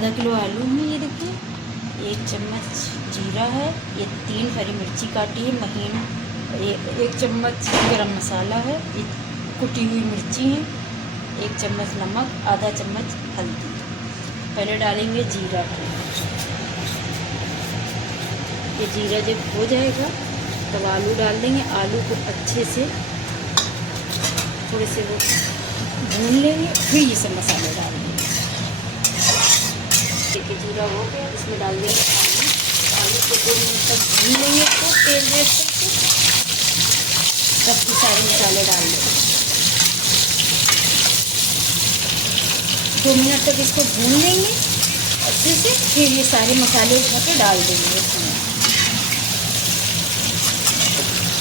आधा किलो आलू में ये देखिए 1 चम्मच जीरा है, ये 3 हरी मिर्ची काटी है महीन, 1 चम्मच गरम मसाला है, ये कुटी हुई मिर्ची है, 1 चम्मच नमक, आधा चम्मच हल्दी। पहले डालेंगे जीरा को। ये जीरा जब हो जाएगा तब आलू डाल देंगे। आलू को अच्छे से थोड़े से वो भून लेंगे, फिर ये सब मसाले डाल देंगे। देखिए जीरा हो गया, इसमें डाल देंगे आलू। आलू को 2 मिनट तक भून लेंगे, तो तेल रेड करके सबके सारे मसाले डाल देंगे। 2 मिनट तक इसको भून लेंगे अच्छे से, फिर ये सारे मसाले उठा के डाल देंगे इसमें।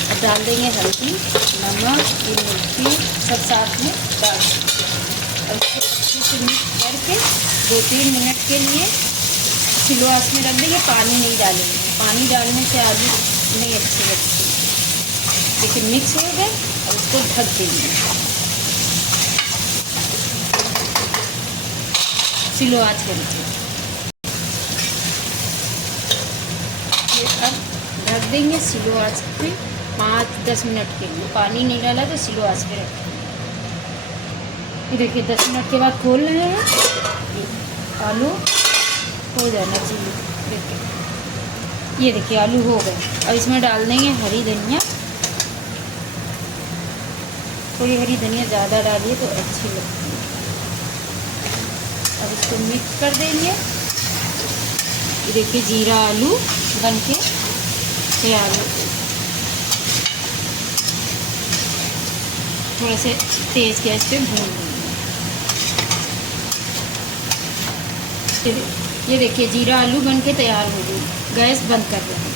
अब डाल देंगे हल्दी, नमक, मिर्ची सब साथ में डाल देंगे। और इसको अच्छे से मिक्स करके 2-3 मिनट के लिए स्लो आंच में रख देंगे। पानी नहीं डालेंगे, पानी डालने से आलू नहीं अच्छे लगते। देखिए मिक्स हो गए, और उसको ढक देंगे स्लो आंच करके। अब ढक देंगे स्लो आंच पे 5-10 मिनट के लिए। पानी नहीं डाला तो स्लो आंच पे रखेंगे। ये देखिए 10 मिनट के बाद खोल रहे हैं, आलू हो जाना चाहिए। देखिए ये देखिए आलू हो गए। अब इसमें डाल देंगे हरी धनिया। थोड़ी हरी धनिया ज़्यादा डालिए तो अच्छी लगती है। अब इसको मिक्स कर देंगे। ये देखिए जीरा आलू बनके तैयार हो गए। थोड़ा से तेज़ गैस पे भून लेंगे। ये देखिए जीरा आलू बनके तैयार हो गई। गैस बंद कर देंगे।